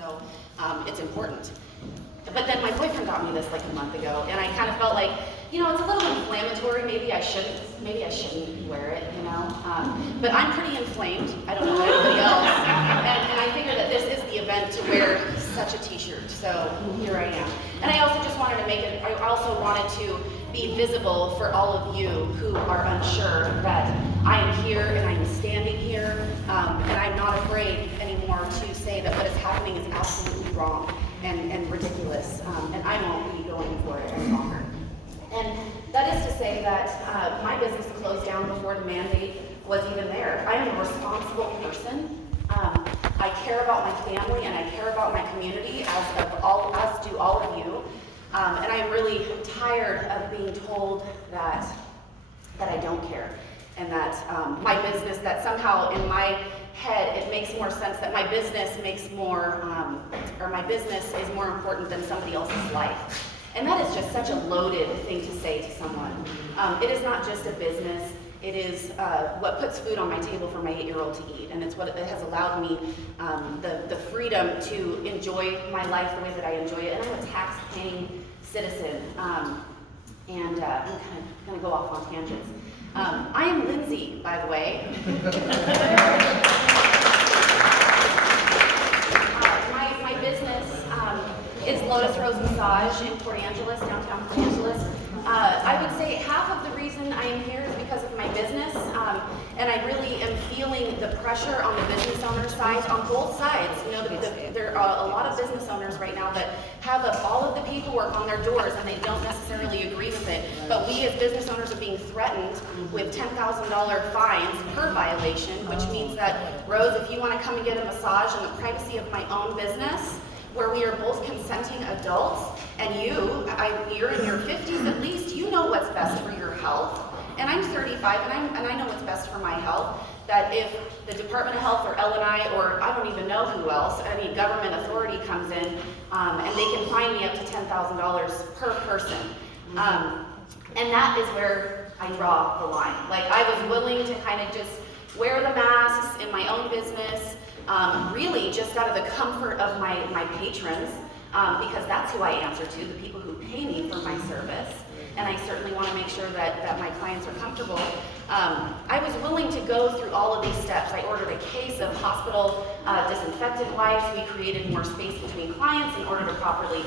so it's important. But then my boyfriend got me this like a month ago, and I kind of felt like, you know, it's a little inflammatory. Maybe I shouldn't wear it, you know. But I'm pretty inflamed. I don't know about anybody else. And I figured that this is the event to wear such a t-shirt. So here I am. And I also just wanted to I also wanted to be visible for all of you who are unsure that I am here and I'm standing here, and I'm not afraid anymore to say that what is happening is absolutely wrong and ridiculous, and I won't be going for it any longer. And that is to say that my business closed down before the mandate was even there. I am a responsible person. I care about my family and I care about my community, as do all of you. And I'm really tired of being told that I don't care, and that my business, that somehow in my head it makes more sense that my business makes more, or my business is more important than somebody else's life. And that is just such a loaded thing to say to someone. It is not just a business. It is what puts food on my table for my 8-year-old to eat, and it's what it has allowed me the freedom to enjoy my life the way that I enjoy it. And I'm a tax-paying citizen, and I'm kind of going to go off on tangents. I am Lindsay, by the way. My business is Lotus Rose Massage in Port Angeles, downtown Port Angeles. I would say half of the reason I am here is because of my business, and I really am feeling the pressure on the business owner side, on both sides. You know, there are a lot of business owners right now that have all of the paperwork on their doors and they don't necessarily agree with it. But we as business owners are being threatened with $10,000 fines per violation, which means that, Rose, if you want to come and get a massage in the privacy of my own business, where we are both consenting adults, and you're in your 50s at least, you know what's best for your health. And I'm 35, and I know what's best for my health, that if the Department of Health or L&I, or I don't even know who else, any government authority comes in, and they can fine me up to $10,000 per person. And that is where I draw the line. Like, I was willing to kind of just wear the masks in my own business, really just out of the comfort of my patrons, because that's who I answer to, the people who pay me for my service. And I certainly want to make sure that my clients are comfortable. I was willing to go through all of these steps. I ordered a case of hospital disinfectant wipes. We created more space between clients in order to properly,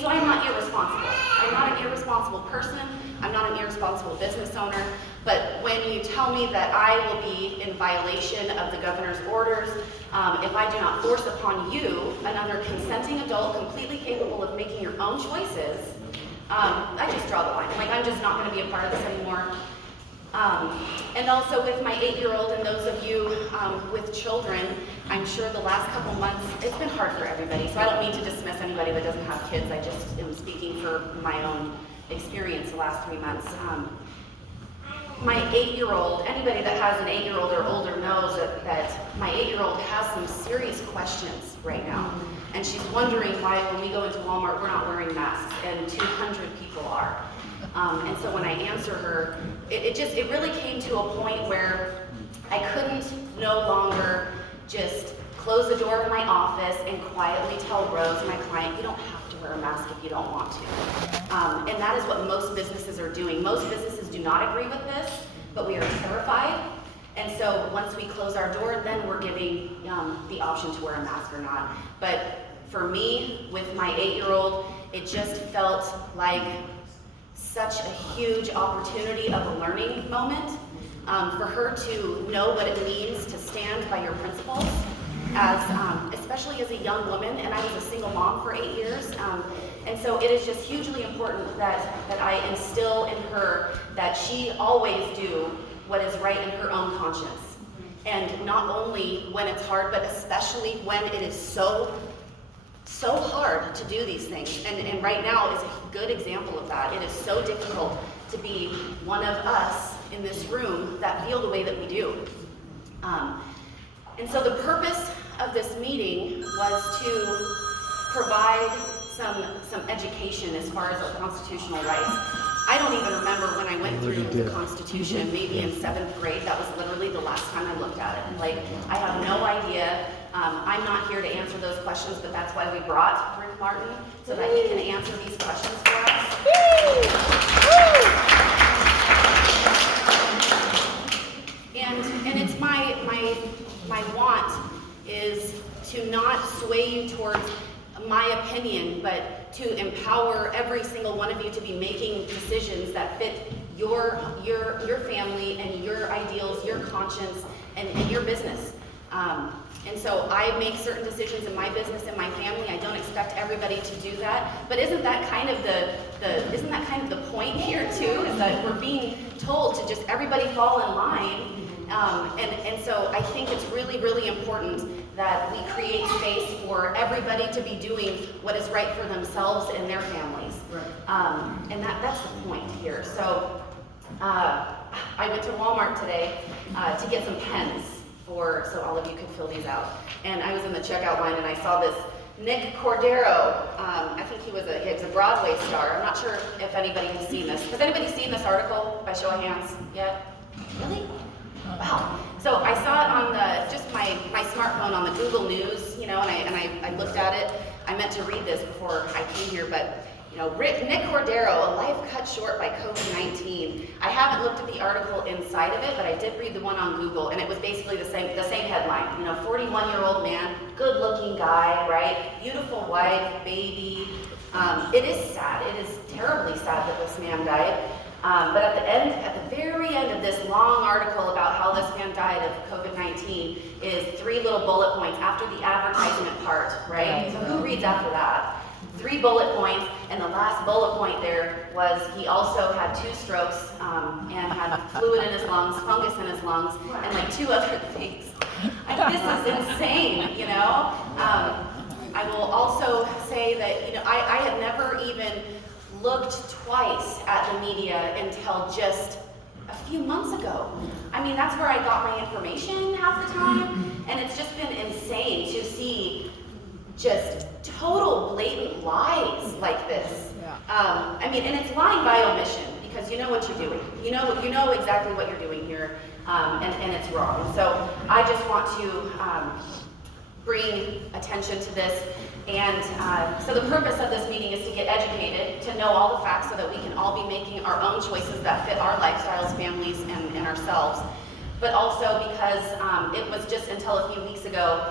so I'm not irresponsible. I'm not an irresponsible person. I'm not an irresponsible business owner. But when you tell me that I will be in violation of the governor's orders, if I do not force upon you, another consenting adult completely capable of making your own choices, I just draw the line. Like, I'm just not going to be a part of this anymore. And also with my 8-year-old and those of you with children, I'm sure the last couple months, it's been hard for everybody. So I don't mean to dismiss anybody that doesn't have kids. I just am speaking for my own experience the last 3 months. My 8-year-old, anybody that has an 8-year-old or older knows that my 8-year-old has some serious questions right now. And she's wondering why when we go into Walmart, we're not wearing masks, and 200 people are. And so when I answer her, it really came to a point where I couldn't no longer just close the door of my office and quietly tell Rose, my client, you don't have to wear a mask if you don't want to. And that is what most businesses are doing. Most businesses do not agree with this, but we are terrified. And so once we close our door, then we're giving the option to wear a mask or not. But for me, with my 8-year-old, it just felt like such a huge opportunity of a learning moment for her to know what it means to stand by your principles, especially as a young woman, and I was a single mom for 8 years. And so it is just hugely important that I instill in her that she always do what is right in her own conscience. And not only when it's hard, but especially when it is so hard to do these things. And right now is a good example of that. It is so difficult to be one of us in this room that feel the way that we do. And so the purpose of this meeting was to provide some education as far as our constitutional rights. I don't even remember when I went through the Constitution, maybe in 7th grade. That was literally the last time I looked at it. Like, I have no idea. I'm not here to answer those questions, but that's why we brought Rick Martin, so that he can answer these questions for us. And it's my want is to not sway you towards my opinion, but to empower every single one of you to be making decisions that fit your family and your ideals, your conscience, and your business. And so I make certain decisions in my business and my family. I don't expect everybody to do that. But isn't that kind of the point here too? Is that we're being told to just everybody fall in line. And so I think it's really, really important that we create space for everybody to be doing what is right for themselves and their families. Right. And that's the point here. So I went to Walmart today to get some pens so all of you could fill these out. And I was in the checkout line and I saw this Nick Cordero. I think he was a Broadway star. I'm not sure if anybody has seen this. Has anybody seen this article by show of hands yet? Really? Wow. So I saw it on my smartphone on the Google News, and I looked at it. I meant to read this before I came here, but Nick Cordero, a life cut short by COVID-19. I haven't looked at the article inside of it, but I did read the one on Google, and it was basically the same headline. 41-year-old man, good-looking guy, right? Beautiful wife, baby. It is sad. It is terribly sad that this man died. But at the very end of this long article about how this man died of COVID-19 is 3 little bullet points after the advertisement part, right? So who reads after that? 3 bullet points, and the last bullet point there was he also had 2 strokes and had fluid in his lungs, fungus in his lungs, and like 2 other things. This is insane, I will also say that, I had never even looked twice at the media until just a few months ago. I mean, that's where I got my information half the time, and it's just been insane to see just total blatant lies like this. And it's lying by omission, because you know what you're doing. You know exactly what you're doing here, and it's wrong. So I just want to bring attention to this. And so the purpose of this meeting is to get educated, to know all the facts so that we can all be making our own choices that fit our lifestyles, families, and ourselves. But also because it was just until a few weeks ago,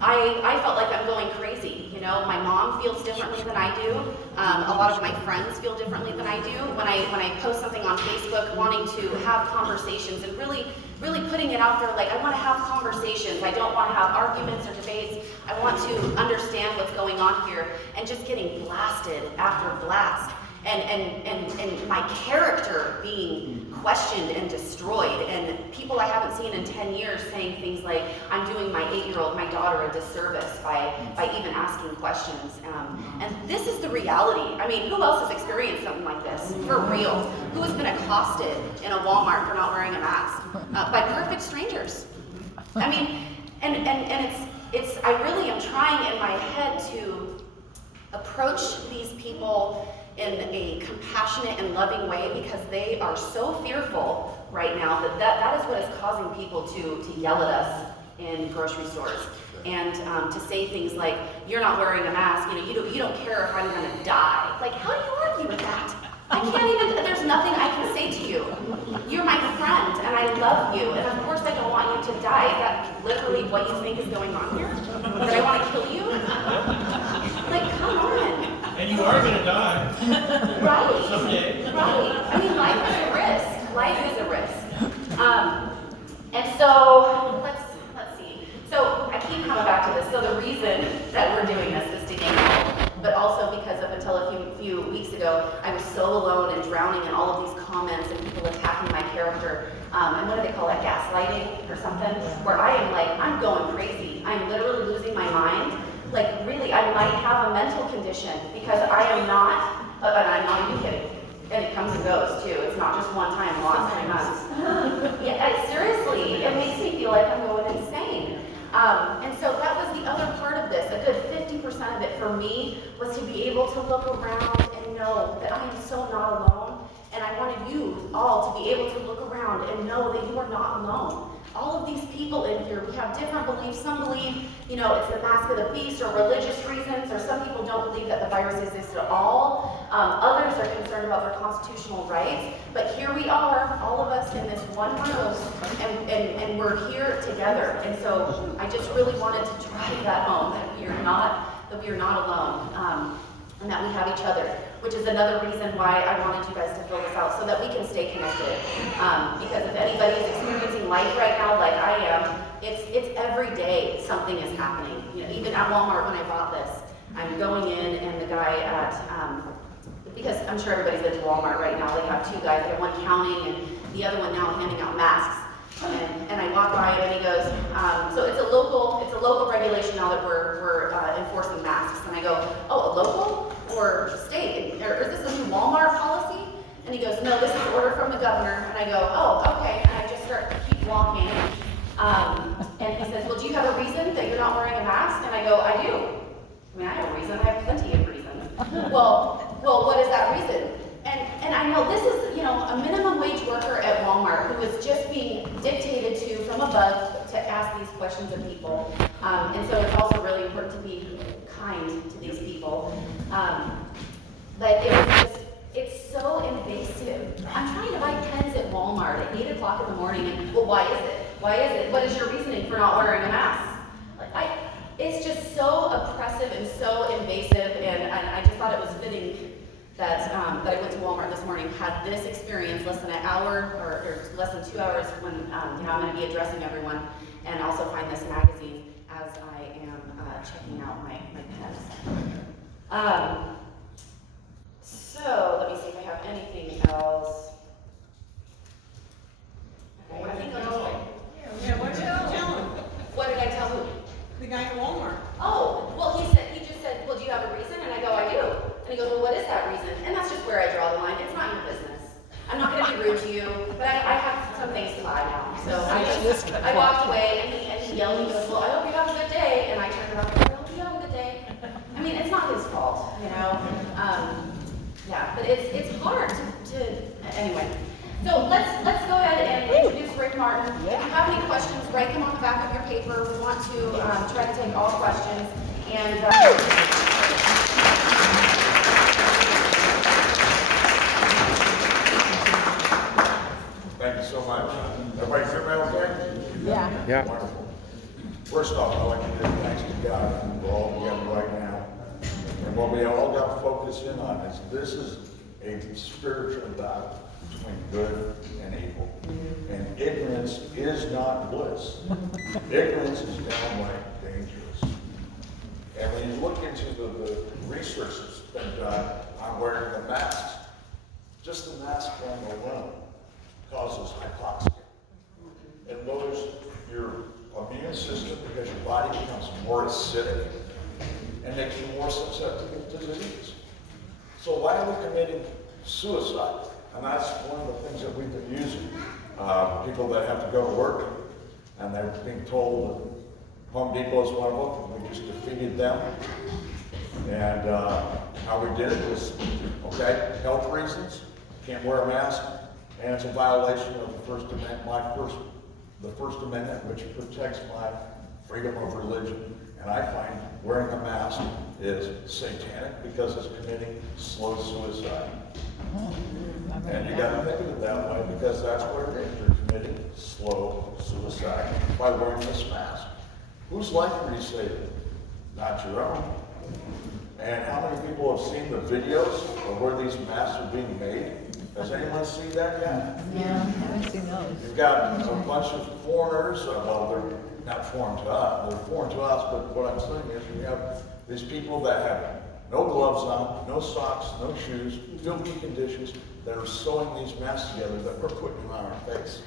I felt like I'm going crazy. My mom feels differently than I do. A lot of my friends feel differently than I do. When I post something on Facebook wanting to have conversations and really putting it out there, like, I want to have conversations. I don't want to have arguments or debates. I want to understand what's going on here, and just getting blasted after blast. And my character being questioned and destroyed, and people I haven't seen in 10 years saying things like, I'm doing my 8-year-old, my daughter, a disservice by even asking questions. And this is the reality. I mean, who else has experienced something like this? For real. Who has been accosted in a Walmart for not wearing a mask? By perfect strangers. I mean, and it's I really am trying in my head to approach these people in a compassionate and loving way, because they are so fearful right now that is what is causing people to yell at us in grocery stores, and to say things like, you're not wearing a mask, you don't care if I'm gonna die. Like, how do you argue with that? I can't even, there's nothing I can say to you. You're my friend, and I love you, and of course I don't want you to die. Is that literally what you think is going on here? That I want to kill you? Like, come on. And you are going to die. Right. Someday. Right. I mean, life is a risk. Life is a risk. And so, let's see. So, I keep coming back to this. So, the reason that we're doing this is to gain hope, but also because up until a few weeks ago, I was so alone and drowning in all of these comments and people attacking my character. And what do they call that? Gaslighting or something? Where I am like, I'm going crazy. I'm literally losing my mind. Like, really, I might have a mental condition, because I am not, and I'm not even kidding. And it comes and goes, too. It's not just one time, lost 3 months. Seriously, it makes me feel like I'm going insane. And so that was the other part of this. A good 50% of it for me was to be able to look around and and know that I am so not alone. And I wanted you all to be able to look around and know that you are not alone. All of these people in here, we have different beliefs. Some believe, it's the mask of the beast or religious reasons, or some people don't believe that the virus exists at all. Others are concerned about their constitutional rights. But here we are, all of us in this one room, and we're here together. And so I just really wanted to drive that home, that we are not alone, and that we have each other, which is another reason why I wanted you guys to fill this out, so that we can stay connected. Because if anybody's experiencing life right now like I am, it's every day something is happening. Even at Walmart when I bought this, I'm going in and the guy at, because I'm sure everybody's been to Walmart right now, they have two guys, they have one counting and the other one now handing out masks. And I walk by him and he goes, so it's a local regulation now that we're enforcing masks. And I go, oh, a local or state? Or is this a new Walmart policy? And he goes, no, this is an order from the governor. And I go, oh, okay. And I just keep walking. And he says, well, do you have a reason that you're not wearing a mask? And I go, I do. I mean, I have a reason. I have plenty of reasons. Well, what is that reason? And I know this is, a minimum wage worker at Walmart who is just being dictated to from above to ask these questions of people. And so it's also really important to be kind to these people. But it's so invasive. I'm trying to buy pens at Walmart at 8 o'clock in the morning, and well, why is it? What is your reasoning for not wearing a mask? It's just so oppressive and so invasive, and I just thought it was fitting that I went to Walmart this morning, had this experience less than an hour or less than 2 hours when I'm going to be addressing everyone, and also find this magazine as I am checking out my pens. So let me see if I have anything else. Okay, I think I'll just wait. Yeah, what did you tell him? What did I tell who? The guy at Walmart. Oh, well, he just said, well, do you have a reason? And I go, I do. And he goes, well, what is that reason? And that's just where I draw the line. It's not your business. I'm not going to be rude to you, but I have some things to buy now. So I walked away, and he yelled, he goes, well, I hope you have a good day. And I turned around and I hope you have a good day. I mean, it's not his fault, Yeah, but it's hard to anyway. So let's go ahead and introduce Rick Martin. If you have any questions, write them on the back of your paper. We want to try to take all questions. And thank you so much. Everybody hear me okay? Yeah. Wonderful. First off, I'd like to give thanks to God for all together right now. And what we all got to focus in on is this is a spiritual battle between good and evil. And ignorance is not bliss. Ignorance is downright dangerous. And when you look into the research that's been done on wearing the masks, just the mask alone causes hypoxia. It lowers your immune system because your body becomes more acidic and makes you more susceptible to disease. So why are we committing suicide? And that's one of the things that we've been using. People that have to go to work and they're being told that Home Depot is one of them, and we just defeated them. And how we did it was, okay, health reasons, can't wear a mask, and it's a violation of the First Amendment, the First Amendment, which protects my freedom of religion. And I find wearing a mask is satanic because it's committing slow suicide. And you got to think of it that way because that's what it is. You're committing slow suicide by wearing this mask. Whose life are you saving? Not your own. And how many people have seen the videos of where these masks are being made? Has anyone seen that yet? Yeah, I haven't seen those. You've got a bunch of foreigners, well, they're not foreign to us, they're foreign to us, but what I'm saying is we have these people that have no gloves on, no socks, no shoes, filthy conditions, that are sewing these masks together that we're putting on our face.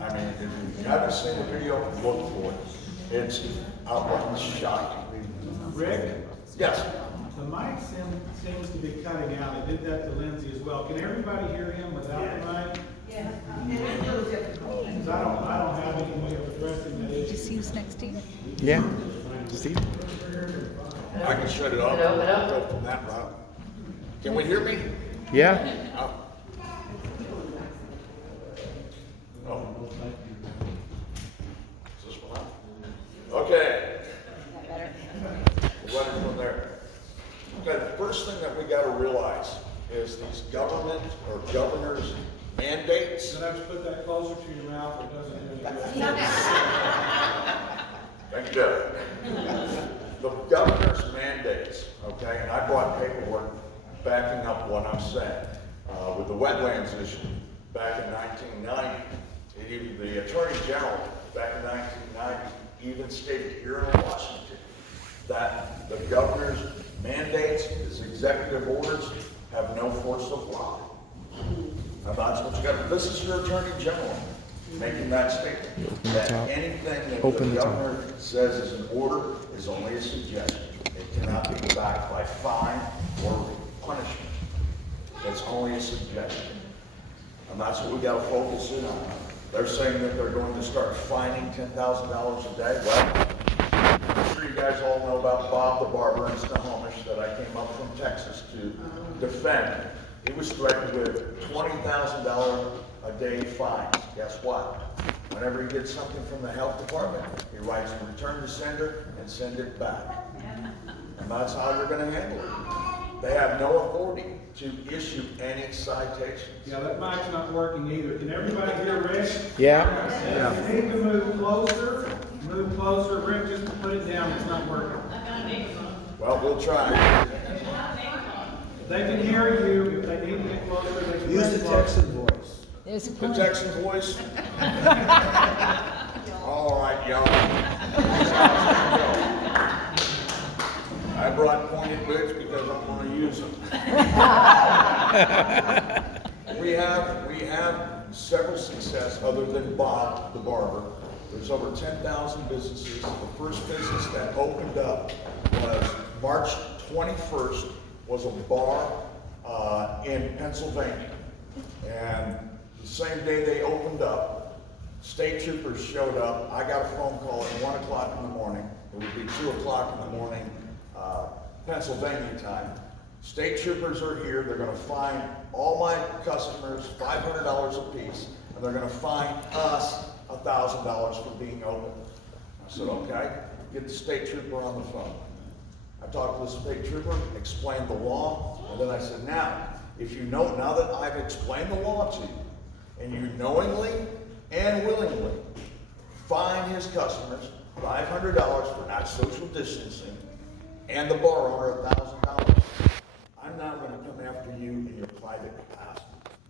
I mean, if you haven't seen the video, look for it. It's outright shocking. Rick? Yes. The mic seems to be cutting out. I did that to Lindsay as well. Can everybody hear him without the mic? Yeah. And it's a little difficult. Because I don't have any way of addressing that Did you issue. see who's next to you? Yeah. Steve? I can shut it off. Open up. Go from that route. Can we hear me? Yeah. Oh. Oh. Is this one on? Okay. We'll run it from there. Okay, the first thing that we got to realize is these government or governors' mandates. So have to put that closer to your mouth, it doesn't do any good. Thank you, Jeff. The governor's mandates, okay, and I brought paperwork backing up what I'm saying. With the wetlands issue back in 1990, even the Attorney General back in 1990 even stated here in Washington that the governor's mandates, his executive orders, have no force of law. Now that's what you got. This is your Attorney General making that statement. That anything that the governor says is an order is only a suggestion. It cannot be backed by fine or punishment. It's only a suggestion. And that's what we got to focus in on. They're saying that they're going to start fining $10,000 a day. Well, I'm sure you guys all know about Bob the barber in Snohomish that I came up from Texas to defend. He was threatened with $20,000 a day fines. Guess what? Whenever he gets something from the health department, he writes return to sender and send it back. And that's how they're going to handle it. They have no authority to issue any citations. Yeah, that mic's not working either. Can everybody hear Rick? Yeah. You need to move closer. Move closer. Rick, just put it down. It's not working. Well, we'll try. They can hear you. If they need to get closer, they can Use get the closer. Texan voice. There's a The point. Texan voice. All right, y'all. I brought pointed boots because I'm going to use them. We have several success other than Bob the barber. There's over 10,000 businesses. The first business that opened up was March 21st. Was a bar in Pennsylvania, and the same day they opened up, state troopers showed up. I got a phone call at 1 o'clock in the morning. It would be 2 o'clock in the morning, Pennsylvania time. State troopers are here. They're going to fine all my customers $500 a piece, and they're going to fine us $1,000 for being open. I said, okay, get the state trooper on the phone. I talked to the state trooper, explained the law, and then I said, now, if you know, now that I've explained the law to you, and you knowingly and willingly fine his customers $500 for not social distancing, and the bar owner $1,000, I'm now going to come after you in your private capacity,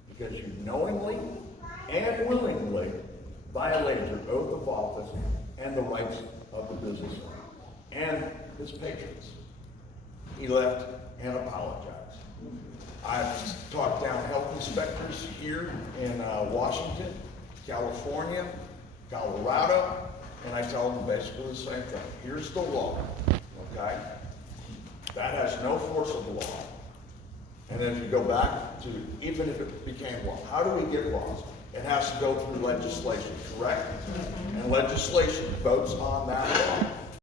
because you knowingly and willingly violated your oath of office and the rights of the business owner and his patrons. He left and apologized. I've talked down health inspectors here in Washington, California, Colorado, and I tell them basically the same thing. Here's the law, okay? That has no force of law. And then if you go back to, even if it became law, how do we get laws? It has to go through legislation, correct? And legislation votes on that law.